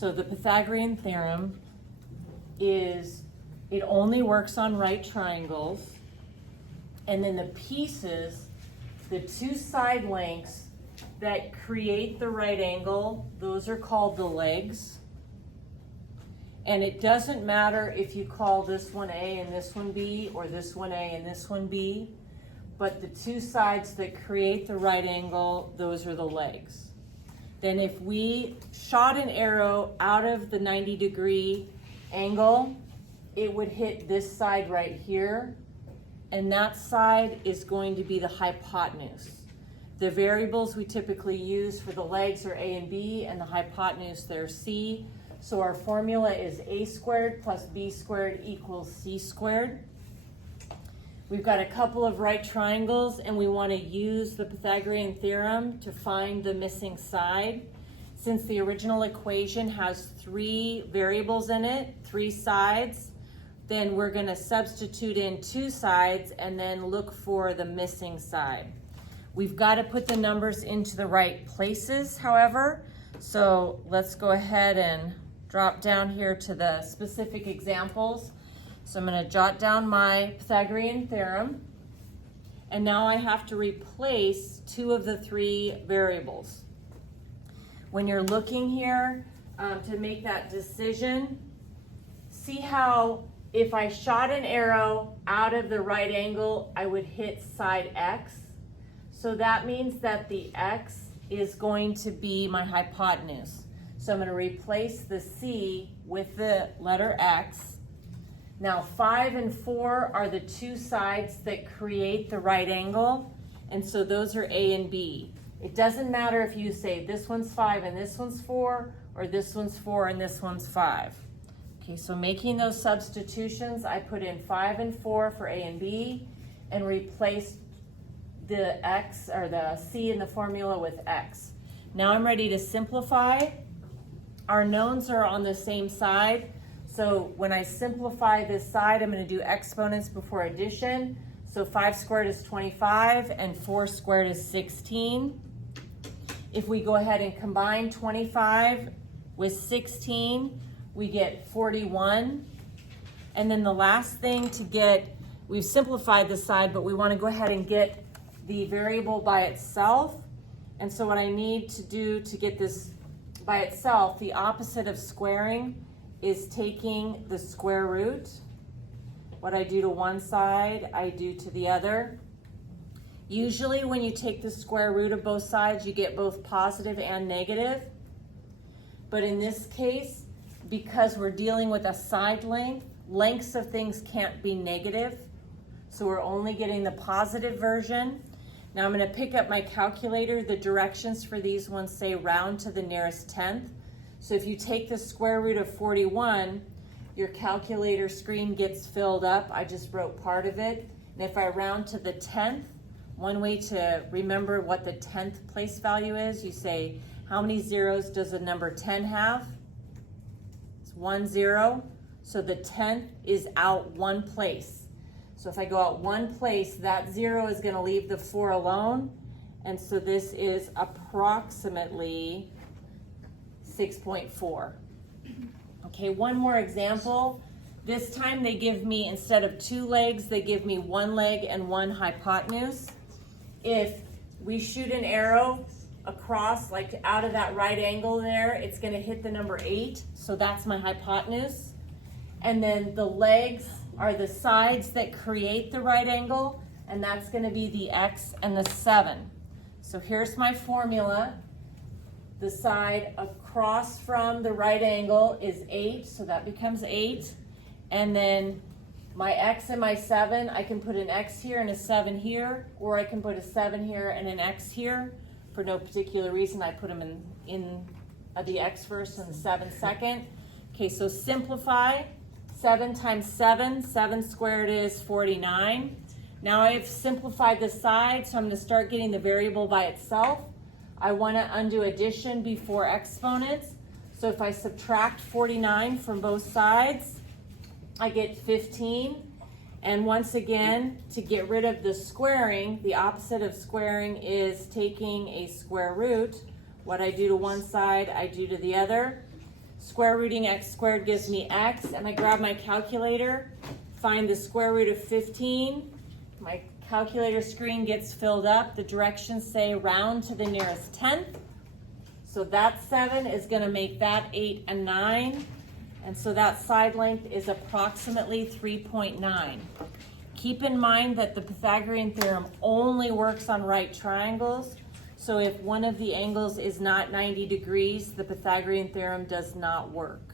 So the Pythagorean theorem is, it only works on right triangles, and then the pieces, the two side lengths that create the right angle, those are called the legs. And it doesn't matter if you call this one A and this one B, or this one A and this one B, but the two sides that create the right angle, those are the legs. Then if we shot an arrow out of the 90-degree angle, it would hit this side right here, and that side is going to be the hypotenuse. The variables we typically use for the legs are A and B, and the hypotenuse there C. So our formula is A squared plus B squared equals C squared. We've got a couple of right triangles, and we want to use the Pythagorean theorem to find the missing side. Since the original equation has three variables in it, three sides, then we're going to substitute in two sides and then look for the missing side. We've got to put the numbers into the right places, however. So let's go ahead and drop down here to the specific examples. So I'm going to jot down my Pythagorean theorem, and now I have to replace two of the three variables. When you're looking here to make that decision, see how if I shot an arrow out of the right angle, I would hit side X. So that means that the X is going to be my hypotenuse. So I'm going to replace the C with the letter X. Now 5 and 4 are the two sides that create the right angle, and so those are A and B. It doesn't matter if you say this one's 5 and this one's 4, or this one's 4 and this one's 5. Okay, so making those substitutions, I put in 5 and 4 for A and B and replaced the X or the C in the formula with X. Now I'm ready to simplify. Our knowns are on the same side. So when I simplify this side, I'm going to do exponents before addition. So 5 squared is 25 and 4 squared is 16. If we go ahead and combine 25 with 16, we get 41. And then the last thing to get, we've simplified this side, but we want to go ahead and get the variable by itself. And so what I need to do to get this by itself, the opposite of squaring is taking the square root. What I do to one side, I do to the other. Usually when you take the square root of both sides, you get both positive and negative. But in this case, because we're dealing with a side length, lengths of things can't be negative. So we're only getting the positive version. Now I'm going to pick up my calculator. The directions for these ones say round to the nearest tenth. So if you take the square root of 41, your calculator screen gets filled up. I just wrote part of it. And if I round to the 10th, one way to remember what the 10th place value is, you say, how many zeros does the number 10 have? It's 1 0. So the 10th is out one place. So if I go out one place, that 0 is going to leave the 4 alone. And so this is approximately 6.4. Okay, one more example. This time they give me, instead of two legs, they give me one leg and one hypotenuse. If we shoot an arrow across, like out of that right angle there, it's going to hit the number 8. So that's my hypotenuse. And then the legs are the sides that create the right angle, and that's going to be the X and the 7. So here's my formula. The side across from the right angle is 8, so that becomes 8. And then my X and my 7, I can put an X here and a 7 here, or I can put a 7 here and an X here. For no particular reason, I put them in the X first and the 7 second. Okay, so simplify. 7 times 7, 7 squared is 49. Now I've simplified the side, so I'm going to start getting the variable by itself. I want to undo addition before exponents. So if I subtract 49 from both sides, I get 15. And once again, to get rid of the squaring, the opposite of squaring is taking a square root. What I do to one side, I do to the other. Square rooting x squared gives me x, and I grab my calculator, find the square root of 15. My calculator screen gets filled up. The directions say round to the nearest tenth. So that 7 is going to make that 8 and 9. And so that side length is approximately 3.9. Keep in mind that the Pythagorean theorem only works on right triangles. So if one of the angles is not 90 degrees, the Pythagorean theorem does not work.